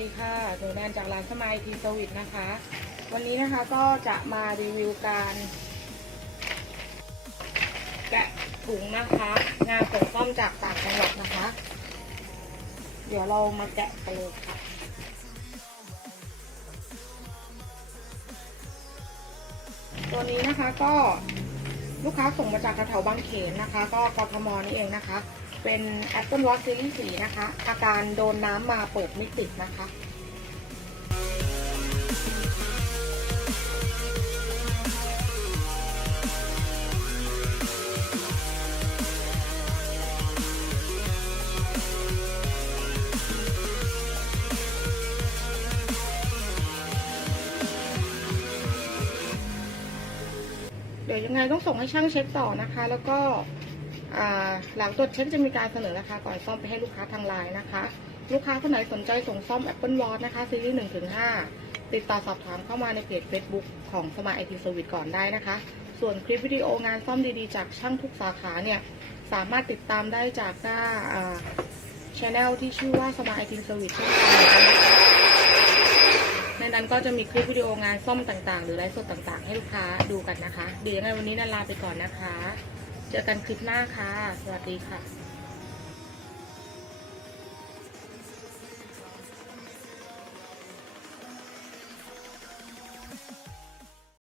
วัสดีค่ะหนูแนนจากร้านสมายทีสวิตนะคะ วันนี้นะคะก็จะมารีวิวการแกะถุงนะคะ งานส่งซ่อมจากต่างจังหวัดนะคะ เดี๋ยวเรามาแกะกันเลยค่ะตัวนี้นะคะก็ ลูกค้าส่งมาจากแถวบางเขนนะคะ ก็กทมนี่เองนะคะ เป็น Apple Watch Series 4นะคะ อาการโดนน้ำมาเปิดไม่ติดนะคะ ดี๋ยวยังไงต้องส่งให้ช่างเช็คต่อนะคะ แล้วก็หลังตรวจเช็คจะมีการเสนอราคาก่อนซ่อมไปให้ลูกค้าทางไลน์นะคะ ลูกค้าคนไหนสนใจส่งซ่อม Apple Watch นะคะซีรีส์1ถึง5ติดต่อสอบถามเข้ามาในเพจ Facebook ของ Smart IT Service ก่อนได้นะคะ ส่วนคลิปวิดีโองานซ่อมดีๆ จากช่างทุกสาขาเนี่ย สามารถติดตามได้จากหน้าช anel ที่ชื่อว่า Smart IT Service เช่นกันนะคะ ในนั้นก็จะมีคลิปวิดีโองานซ่อมต่างๆ หรือไลฟ์สดต่างๆ ให้ลูกค้าดูกันนะคะเดี๋ยวยังไงวันนี้นาลาไปก่อนนะคะ เจอกันคลิปหน้าค่ะ สวัสดีค่ะ